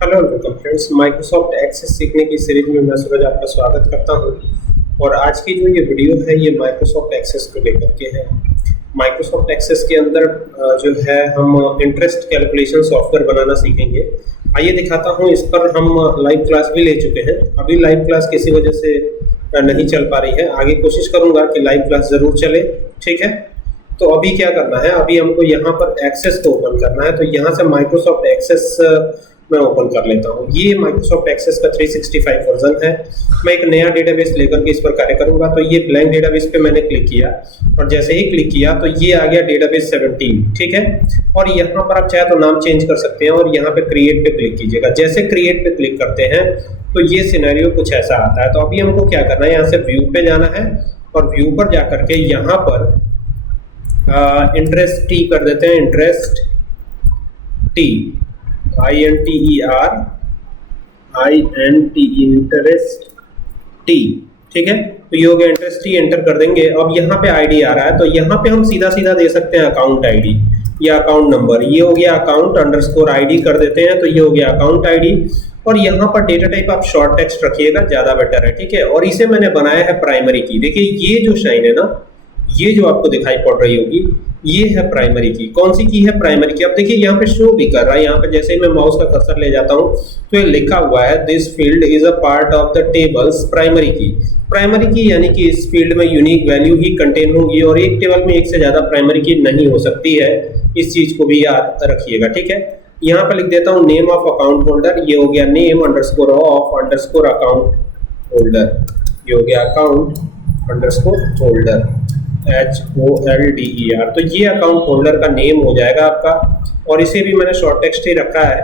Hello welcome friends, Microsoft Access सीखने की series में मैं सूरज आपका स्वागत करता हूं। और आज की जो ये वीडियो है ये माइक्रोसॉफ्ट एक्सेस को लेकर के है। माइक्रोसॉफ्ट एक्सेस के अंदर जो है हम इंटरेस्ट कैलकुलेशन सॉफ्टवेयर बनाना सीखेंगे। आइए दिखाता हूं। इस पर हम लाइव क्लास भी ले चुके हैं। अभी लाइव क्लास किसी वजह से नहीं चल पा रही है। आगे कोशिश करूंगा कि लाइव क्लास ज़रूर चले। ठीक है, तो अभी क्या करना है, अभी हमको यहाँ पर एक्सेस को ओपन करना है। तो यहाँ से माइक्रोसॉफ्ट एक्सेस मैं ओपन कर लेता हूँ। ये माइक्रोसॉफ्ट एक्सेस का 365 वर्जन है। मैं एक नया डेटाबेस लेकर के इस पर कार्य करूंगा। तो ये ब्लैंक डेटाबेस पे मैंने क्लिक किया और जैसे ही क्लिक किया तो ये आ गया डेटाबेस 17। ठीक है, और यहाँ पर आप चाहे तो नाम चेंज कर सकते हैं और यहाँ पे क्रिएट पे क्लिक कीजिएगा। जैसे क्रिएट पे क्लिक करते हैं तो ये सिनेरियो कुछ ऐसा आता है। तो अभी हमको क्या करना है, यहाँ से व्यू पे जाना है और व्यू पर जाकर के यहाँ पर इंटरेस्ट टी कर देते हैं। Interest T interest T. ठीक है, तो ये हो गया इंटरेस्ट टी। एंटर कर देंगे। अब यहाँ पे आईडी आ रहा है तो यहाँ पे हम सीधा सीधा दे सकते हैं अकाउंट आईडी या अकाउंट नंबर। ये हो गया अकाउंट अंडरस्कोर आईडी कर देते हैं। तो ये हो गया अकाउंट आईडी। और यहाँ पर डेटा टाइप आप शॉर्ट टेक्स्ट रखिएगा, ज्यादा बेटर है। ठीक है, और इसे मैंने बनाया है प्राइमरी की। देखिए ये जो शाइन है ना, ये जो आपको दिखाई पड़ रही होगी, ये है प्राइमरी की। कौन सी की है? प्राइमरी की। अब देखिए यहाँ पे शो भी कर रहा है। यहाँ पे जैसे ही मैं माउस का कर्सर ले जाता हूँ तो ये लिखा हुआ है this field is a part of the tables primary की। प्राइमरी की यानी कि इस फील्ड में यूनिक वैल्यू ही कंटेन होंगी और एक टेबल में एक से ज्यादा प्राइमरी की नहीं हो सकती है। इस चीज को भी याद रखिएगा। ठीक है, यहाँ पे लिख देता हूँ नेम ऑफ अकाउंट होल्डर। ये हो गया name underscore of underscore account holder. ये हो गया अकाउंट अंडरस्कोर होल्डर HOLDER। तो ये अकाउंट होल्डर का नेम हो जाएगा आपका। और इसे भी मैंने शॉर्ट टेक्स्ट ही रखा है।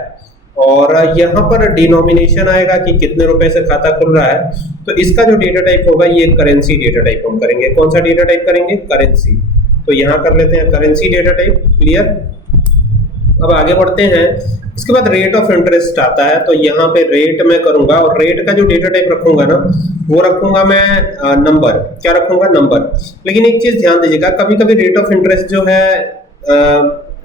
और यहाँ पर डिनोमिनेशन आएगा कि कितने रुपए से खाता खुल रहा है। तो इसका जो डेटा टाइप होगा ये करेंसी डेटा टाइप हम करेंगे। कौन सा डेटा टाइप करेंगे? करेंसी। तो यहाँ कर लेते हैं करेंसी डेटा टाइप। क्लियर। अब आगे बढ़ते हैं। इसके बाद रेट ऑफ इंटरेस्ट आता है। तो यहाँ पे रेट मैं करूंगा और रेट का जो डेटा टाइप रखूंगा ना वो रखूंगा मैं नंबर। क्या रखूंगा? नंबर। लेकिन एक चीज ध्यान दीजिएगा, कभी कभी रेट ऑफ इंटरेस्ट जो है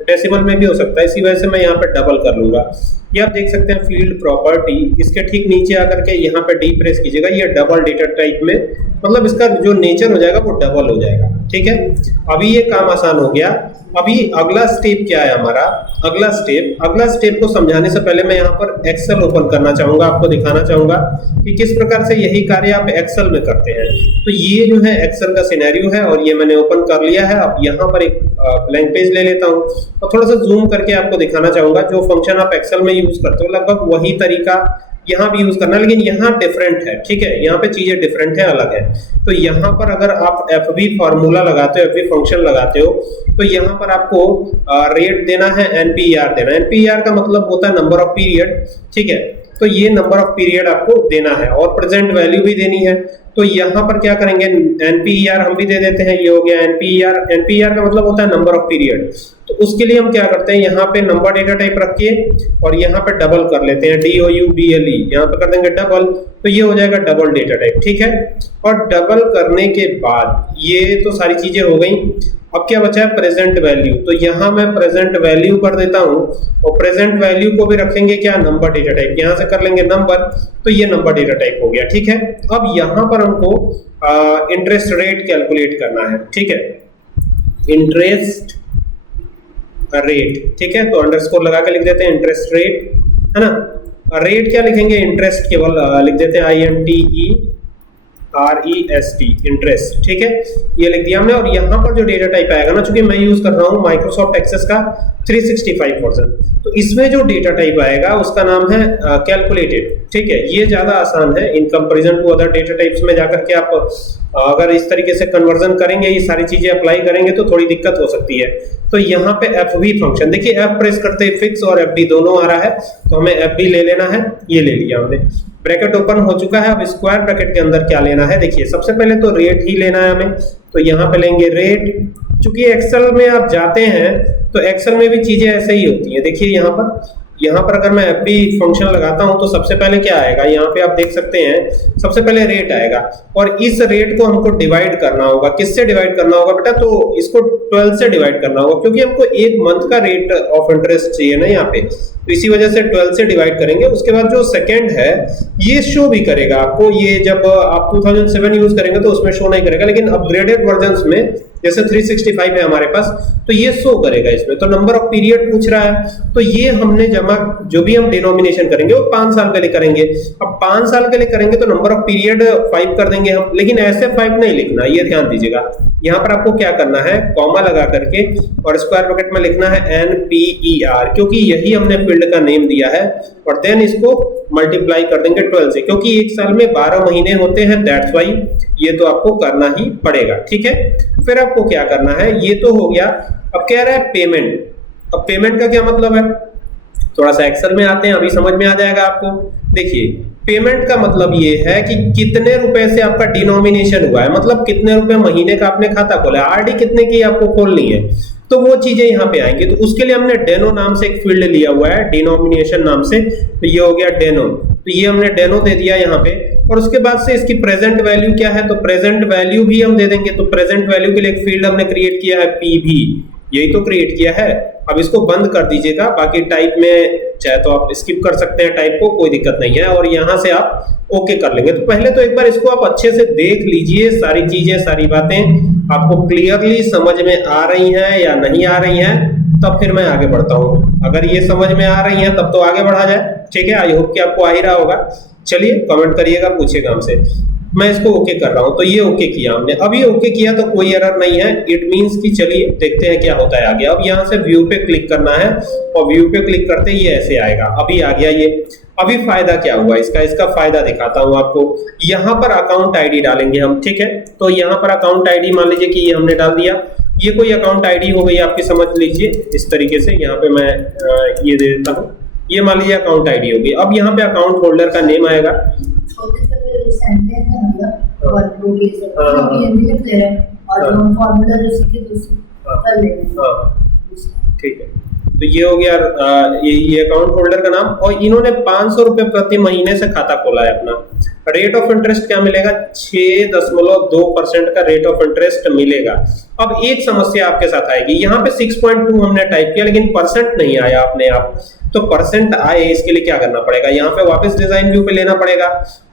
डेसिमल में भी हो सकता है। इसी वजह से मैं यहाँ पे डबल कर लूंगा। ये आप देख सकते हैं फील्ड प्रॉपर्टी, इसके ठीक नीचे आकर के यहाँ पे डी प्रेस कीजिएगा। ये डबल डेटा टाइप में मतलब इसका जो नेचर हो जाएगा वो डबल हो जाएगा। ठीक है, अभी ये काम आसान हो गया। अभी अगला स्टेप क्या है हमारा? अगला स्टेप को समझाने से पहले मैं यहाँ पर एक्सेल ओपन करना चाहूंगा, आपको दिखाना चाहूंगा कि किस प्रकार से यही कार्य आप एक्सेल में करते हैं। तो ये जो है एक्सेल का सिनेरियो है और ये मैंने ओपन कर लिया है। अब यहाँ पर एक ब्लैंक पेज ले लेता हूँ और थोड़ा सा जूम करके आपको दिखाना चाहूंगा। जो फंक्शन आप एक्सेल में यूज करते हो लगभग वही तरीका यहाँ भी यूज करना, लेकिन यहाँ डिफरेंट है। ठीक है, यहाँ पे चीजें डिफरेंट है, अलग है। तो यहाँ पर अगर आप FV फार्मूला लगाते हो, FV फंक्शन लगाते हो, तो यहाँ पर आपको रेट देना है, NPER देना है। NPER का मतलब होता है नंबर ऑफ पीरियड। ठीक है, तो ये नंबर ऑफ पीरियड आपको देना है और प्रेजेंट वैल्यू भी देनी है। तो यहाँ पर क्या करेंगे, NPER हम भी दे देते हैं। ये हो गया NPER का मतलब होता है नंबर ऑफ पीरियड। तो उसके लिए हम क्या करते हैं, यहाँ पे नंबर डेटा टाइप रख के और यहाँ पे डबल कर लेते हैं, DOUBLE। यहाँ पे कर देंगे डबल, तो ये हो जाएगा डबल डेटा टाइप। ठीक है, और डबल करने के बाद ये तो सारी चीजें हो गई। अब क्या बचा है? Present value. तो यहाँ मैं प्रेजेंट वैल्यू कर देता हूँ और प्रेजेंट वैल्यू को भी रखेंगे क्या? Number data type. यहाँ से कर लेंगे नंबर, तो ये नंबर डेटा टाइप हो गया। ठीक है, अब यहाँ पर हमको इंटरेस्ट रेट कैलकुलेट करना है। ठीक है, इंटरेस्ट रेट। ठीक है, तो अंडरस्कोर लगा के लिख देते हैं इंटरेस्ट रेट, है ना। रेट क्या लिखेंगे? इंटरेस्ट केवल लिख देते हैं INTEREST इंटरेस्ट। ठीक है, ये लिख दिया हमने। और यहाँ पर जो डेटा टाइप आएगा ना, चूंकि मैं यूज कर रहा हूँ माइक्रोसॉफ्ट एक्सेस का 365 वर्जन, तो इसमें जो डेटा टाइप आएगा उसका नाम है कैलकुलेटेड। ठीक है, ये ज्यादा आसान है in comparison to other data types में। जाकर के आप अगर इस तरीके से कन्वर्जन करेंगे, ये सारी चीजें अप्लाई करेंगे तो थोड़ी दिक्कत हो सकती है। तो यहाँ पे FV फंक्शन देखिए, F प्रेस करते ही फिक्स और FD दोनों आ रहा है, तो हमें FD ले लेना है। ये ले लिया हमने। ब्रैकेट ओपन हो चुका है। अब स्क्वायर ब्रैकेट के अंदर क्या लेना है? देखिए सबसे पहले तो रेट ही लेना है हमें। तो यहाँ पे लेंगे रेट। चूंकि एक्सेल में आप जाते हैं तो एक्सेल में भी चीजें ऐसे ही होती हैं। देखिए यहाँ पर यहाँ पर अगर मैं एफडी फंक्शन लगाता हूँ तो सबसे पहले क्या आएगा, यहाँ पे आप देख सकते हैं सबसे पहले रेट आएगा और इस रेट को हमको डिवाइड करना होगा। किससे डिवाइड करना होगा बेटा, तो इसको 12 से डिवाइड करना होगा क्योंकि हमको एक मंथ का रेट ऑफ इंटरेस्ट चाहिए ना यहाँ पे, तो इसी वजह से 12 से डिवाइड करेंगे। उसके बाद जो सेकंड है ये शो भी करेगा आपको, ये जब आप 2007 यूज करेंगे तो उसमें शो नहीं करेगा, लेकिन अपग्रेडेड वर्जन में जैसे 365 है हमारे पास तो ये शो करेगा इसमें। तो नंबर ऑफ पीरियड पूछ रहा है तो ये हमने जमा जो भी हम डिनोमिनेशन करेंगे वो 5 साल के लिए करेंगे। अब 5 साल के लिए करेंगे तो नंबर ऑफ पीरियड 5 कर देंगे हम, लेकिन ऐसे 5 नहीं लिखना, ये ध्यान दीजिएगा। यहाँ पर आपको क्या करना है, कॉमा लगा करके और स्क्वायर ब्रैकेट में लिखना है NPER, क्योंकि यही हमने फील्ड का नेम दिया है, और देन इसको मल्टीप्लाई कर देंगे 12 से, क्योंकि एक साल में 12 महीने होते हैं, दैट्स वाई ये तो आपको करना ही पड़ेगा। ठीक है, फिर आपको क्या करना है, ये तो हो गया। अब कह रहा है पेमेंट। अब पेमेंट का क्या मतलब है, थोड़ा सा एक्सेल में आते हैं, अभी समझ में आ जाएगा आपको। देखिए पेमेंट का मतलब ये है कि कितने रुपए से आपका डिनोमिनेशन हुआ है, मतलब कितने रुपए महीने का आपने खाता खोला है। आरडी कितने की आपको खोलनी है, तो वो चीजें यहाँ पे आएंगी। तो उसके लिए हमने डेनो नाम से एक फील्ड लिया हुआ है, डिनोमिनेशन नाम से, तो ये हो गया डेनो। तो ये हमने डेनो दे दिया यहाँ पे, और उसके बाद से इसकी प्रेजेंट वैल्यू क्या है, तो प्रेजेंट वैल्यू भी हम दे देंगे। तो प्रेजेंट वैल्यू के लिए एक फील्ड हमने क्रिएट किया है पीवी, यही तो क्रिएट किया है। अब इसको बंद कर दीजिएगा, बाकी टाइप में चाहे तो आप स्किप कर सकते हैं टाइप को, कोई दिक्कत नहीं है, और यहां से आप ओके कर लेंगे। तो पहले तो एक बार इसको आप अच्छे से देख लीजिए, सारी चीजें सारी बातें आपको क्लियरली समझ में आ रही हैं या नहीं आ रही हैं, तब फिर मैं आगे बढ़ता हूं। अगर ये समझ में आ रही हैं तब तो आगे बढ़ा जाए। ठीक है, आई होप कि आपको आ ही रहा होगा। चलिए कमेंट करिएगा, पूछिएगा हमसे। मैं इसको ओके कर रहा हूं, तो ये ओके किया हमने। अब ये ओके किया तो कोई एरर नहीं है, इट मींस कि चलिए देखते हैं क्या होता है आगे। अब यहां से व्यू पे क्लिक करना है, और व्यू पे क्लिक करते ही ये ऐसे आएगा। अभी आ गया ये। अभी फायदा क्या हुआ इसका फायदा दिखाता हूं आपको। यहां पर अकाउंट आईडी डालेंगे हम, ठीक है। तो यहां पर अकाउंट आईडी मान लीजिए कि ये हमने डाल दिया, ये कोई अकाउंट आईडी हो गई आपकी, समझ लीजिए इस तरीके से। यहाँ पे मैं ये दे देता हूँ, ये मान लीजिए अकाउंट आईडी होगी। अब यहाँ पे अकाउंट होल्डर का नेम आएगा, ठीक है। तो ये हो गया ये अकाउंट होल्डर का नाम, और इन्होंने 500 रुपए प्रति महीने से खाता खोला है अपना। रेट ऑफ इंटरेस्ट क्या मिलेगा, 6.2% का रेट ऑफ इंटरेस्ट मिलेगा। अब एक समस्या आपके साथ आएगी, यहाँ पे 6.2 हमने टाइप किया लेकिन परसेंट नहीं आया अपने आप। तो परसेंट आए इसके लिए क्या करना पड़ेगा, यहाँ पे वापस डिजाइन व्यू पे लेना पड़ेगा,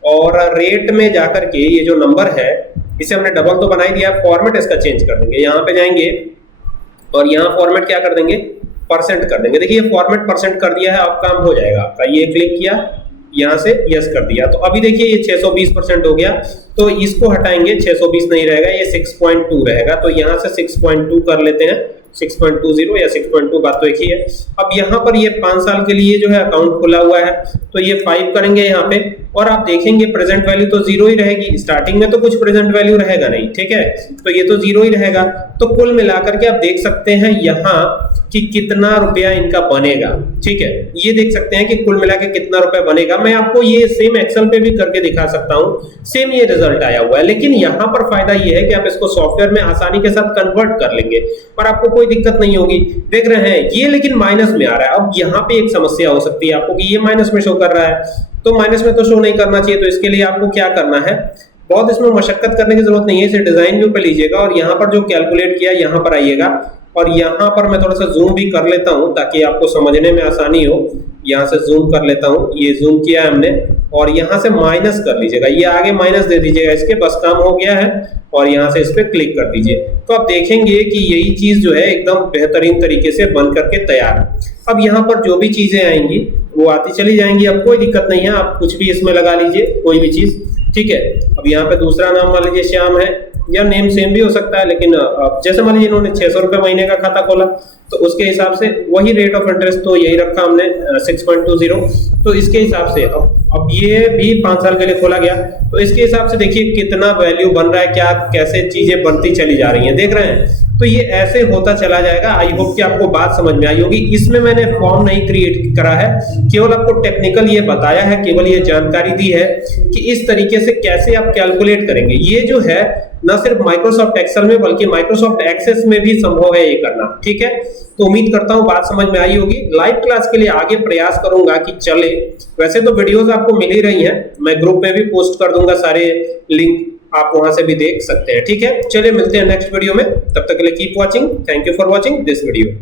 और रेट में जाकर के ये जो नंबर है इसे हमने डबल तो बना ही दिया, फॉर्मेट इसका चेंज कर देंगे। यहाँ पे जाएंगे और यहाँ फॉर्मेट क्या कर देंगे, परसेंट कर देंगे। देखिए फॉर्मेट परसेंट कर दिया है, अब काम हो जाएगा आपका। ये क्लिक किया, यहाँ से यस कर दिया, तो अभी देखिए ये 620% हो गया। तो इसको हटाएंगे, 620 नहीं रहेगा, ये 6.2 रहेगा। तो यहाँ से 6.2 कर लेते हैं, 6.20 या 6.2, बात तो एक ही है। अब यहाँ पर ये 5 साल के लिए जो है अकाउंट खुला हुआ है, तो ये 5 करेंगे यहाँ पे, और आप देखेंगे प्रेजेंट वैल्यू तो 0 ही रहेगी। स्टार्टिंग में तो कुछ प्रेजेंट वैल्यू रहेगा नहीं, ठीक है, तो ये तो 0 ही रहेगा। तो कुल मिलाकर के आप देख सकते हैं यहाँ कि कितना रुपया इनका बनेगा। ठीक है, ये देख सकते हैं कि कुल मिला के कितना रुपया बनेगा। मैं आपको ये सेम एक्सेल पे भी करके दिखा सकता हूँ, सेम ये रिजल्ट आया हुआ है। लेकिन यहाँ पर फायदा ये है कि आप इसको सॉफ्टवेयर में आसानी के साथ कन्वर्ट कर लेंगे और आपको कोई दिक्कत नहीं होगी। देख रहे हैं ये लेकिन माइनस में आ रहा है। अब यहाँ पे एक समस्या हो सकती है आपको कि ये माइनस में शो कर रहा है, तो माइनस में तो शो नहीं करना चाहिए। तो इसके लिए आपको क्या करना है, बहुत इसमें मशक्कत करने की जरूरत नहीं है। इसे डिजाइन व्यू पे लीजिएगा और यहाँ पर जो कैलकुलेट किया यहाँ पर आइएगा, और यहाँ पर मैं थोड़ा सा जूम भी कर लेता हूँ ताकि आपको समझने में आसानी हो। यहाँ से जूम कर लेता हूँ, ये जूम किया है हमने, और यहाँ से माइनस कर लीजिएगा, ये आगे माइनस दे दीजिएगा इसके, बस काम हो गया है। और यहाँ से इस पे क्लिक कर दीजिए, तो आप देखेंगे कि यही चीज जो है एकदम बेहतरीन तरीके से बन करके तैयार। अब यहाँ पर जो भी चीजें आएंगी वो आती चली जाएंगी, अब कोई दिक्कत नहीं है। आप कुछ भी इसमें लगा लीजिए, कोई भी चीज, ठीक है। अब यहाँ पे दूसरा नाम मान लीजिए श्याम है, या नेम सेम भी हो सकता है, लेकिन जैसे मान लीजिए इन्होंने 600 रुपए महीने का खाता खोला, तो उसके हिसाब से वही रेट ऑफ इंटरेस्ट तो यही रखा हमने 6.20। तो इसके हिसाब से अब ये भी 5 साल के लिए खोला गया, तो इसके हिसाब से देखिए कितना वैल्यू बन रहा है, क्या कैसे चीजें बनती चली जा रही हैं। देख रहे हैं तो ये ऐसे होता चला जाएगा। आई होप कि आपको बात समझ में आई होगी। इसमें मैंने फॉर्म नहीं क्रिएट करा है, केवल आपको टेक्निकल ये बताया है, केवल ये जानकारी दी है कि इस तरीके से कैसे आप कैलकुलेट करेंगे। ये जो है ना सिर्फ माइक्रोसॉफ्ट एक्सेल में बल्कि माइक्रोसॉफ्ट एक्सेस में भी संभव है ये करना, ठीक है। तो उम्मीद करता हूं बात समझ में आई होगी। लाइव क्लास के लिए आगे प्रयास करूंगा कि चले। वैसे तो वीडियोस आपको मिल ही रही हैं, मैं ग्रुप में भी पोस्ट कर दूंगा सारे लिंक, आप वहां से भी देख सकते हैं, ठीक है। चलिए मिलते हैं नेक्स्ट वीडियो में, तब तक के लिए keep watching. Thank you for watching this video.